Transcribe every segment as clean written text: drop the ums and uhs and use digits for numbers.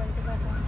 మంచి ప్రదర్శన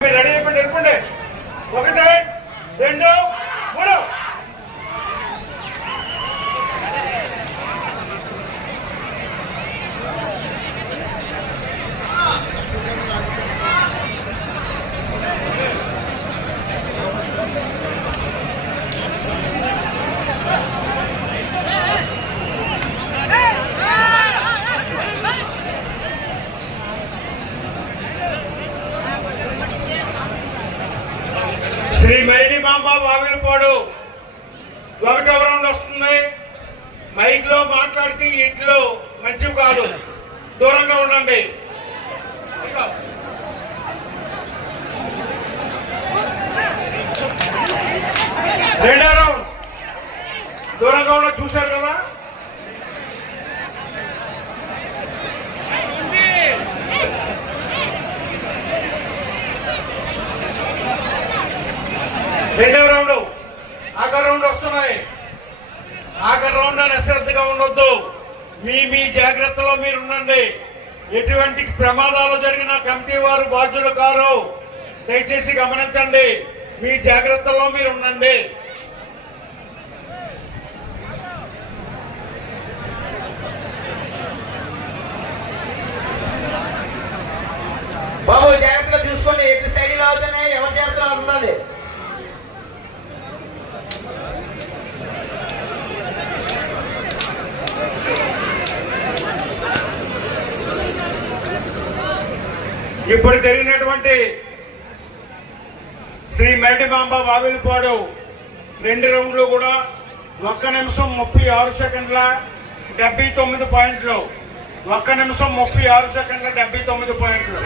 రెడీ అయిపోండి వెళ్ళిపోండి 1 2 3 శ్రీ మైడి మాంబ వావిలపాడు 1వ రౌండ్ వస్తుంది. మైక్ లో మాట్లాడితే ఇంట్లో మంచివి కాదు, దూరంగా ఉండండి. 2వ రౌండ్ దూరంగా ఉన్న చూశారు కదా. రెండవ రౌండ్ ఆఖరి రౌండ్ వస్తున్నాయి. ఆఖరి రౌండ్ అని అశ్రద్ధగా ఉండొద్దు. మీ జాగ్రత్తలో మీరు ఉండండి. ఎటువంటి ప్రమాదాలు జరిగిన కమిటీ వారు బాధ్యులు కారు, దయచేసి గమనించండి. మీ జాగ్రత్తలో మీరు ఉండండి. బాబు జాగ్రత్తగా చూసుకోండి. ఎటు సైడ్ అవుతానే ఎవరి జాగ్రత్తలో ఉండాలి. ఇప్పుడు జరిగినటువంటి శ్రీ మైడి మాంబ వావిలపాడు 2 రౌండ్లు కూడా 1 నిమిషం 36 సెకండ్ల 79 పాయింట్లు. 1 నిమిషం 36 సెకండ్ల 79 పాయింట్లు.